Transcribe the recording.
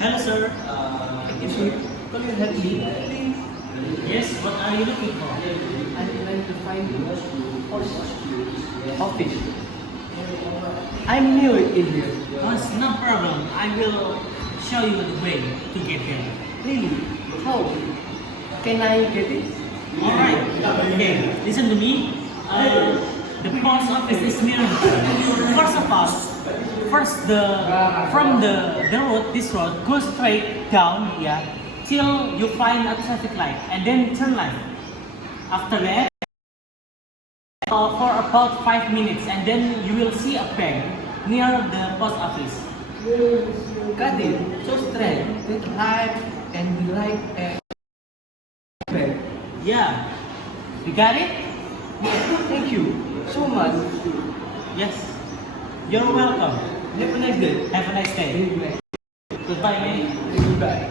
Hello, sir. If you could you help me, please? Yes, what are you looking for? I'm trying to find the post office. I'm new in here. Oh, it's no problem. I will show you the way to get there. Really? How? Can I get it? Alright. Okay, listen to me. The post office is near. First of all, from the road, this road, go straight down, yeah, till you find a traffic light, and then turn left. After that, for about 5 minutes, and then you will see a bank near the post office. Got it. So straight. Take right and we like back. Yeah, you got it? Thank you so much. Yes. You're welcome. Have a nice day. Have a nice day. Goodbye, mate. Goodbye.